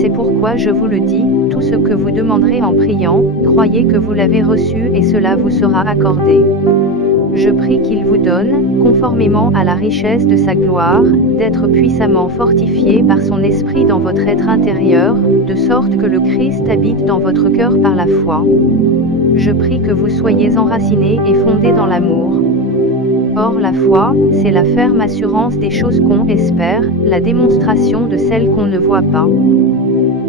C'est pourquoi je vous le dis, tout ce que vous demanderez en priant, croyez que vous l'avez reçu et cela vous sera accordé. Je prie qu'il vous donne, conformément à la richesse de sa gloire, d'être puissamment fortifié par son esprit dans votre être intérieur, de sorte que le Christ habite dans votre cœur par la foi. Je prie que vous soyez enracinés et fondés dans l'amour. Or la foi, c'est la ferme assurance des choses qu'on espère, la démonstration de celles qu'on ne voit pas.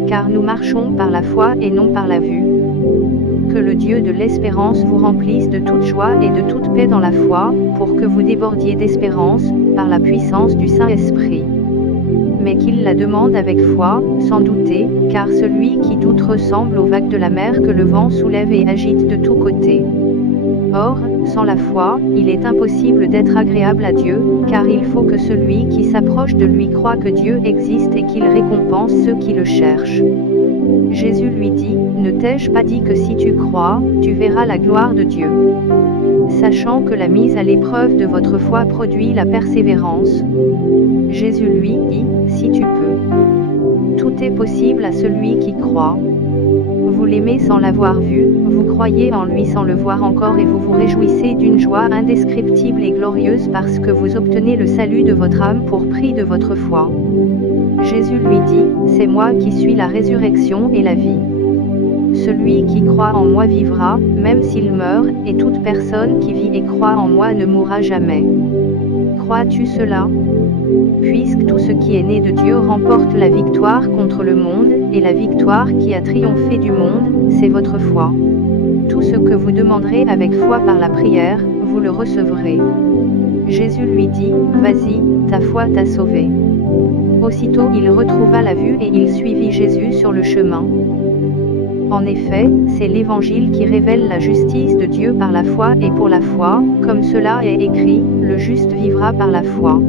Car nous marchons par la foi et non par la vue. Que le Dieu de l'espérance vous remplisse de toute joie et de toute paix dans la foi, pour que vous débordiez d'espérance, par la puissance du Saint-Esprit. Mais qu'il la demande avec foi, sans douter, car celui qui doute ressemble aux vagues de la mer que le vent soulève et agite de tous côtés. Or, sans la foi, il est impossible d'être agréable à Dieu, car il faut que celui qui s'approche de lui croie que Dieu existe et qu'il récompense ceux qui le cherchent. Jésus lui dit, ne t'ai-je pas dit que si tu crois, tu verras la gloire de Dieu? Sachant que la mise à l'épreuve de votre foi produit la persévérance. Jésus lui dit, si tu peux. Tout est possible à celui qui croit. Vous l'aimez sans l'avoir vu, vous croyez en lui sans le voir encore et vous vous réjouissez d'une joie indescriptible et glorieuse parce que vous obtenez le salut de votre âme pour prix de votre foi. Jésus lui dit, c'est moi qui suis la résurrection et la vie. Celui qui croit en moi vivra, même s'il meurt, et toute personne qui vit et croit en moi ne mourra jamais. Crois-tu cela? Puisque tout ce qui est né de Dieu remporte la victoire contre le monde, et la victoire qui a triomphé du monde, c'est votre foi. Tout ce que vous demanderez avec foi par la prière, vous le recevrez. Jésus lui dit, vas-y, ta foi t'a sauvé. Aussitôt il retrouva la vue et il suivit Jésus sur le chemin. En effet, c'est l'Évangile qui révèle la justice de Dieu par la foi et pour la foi, comme cela est écrit, le juste vivra par la foi.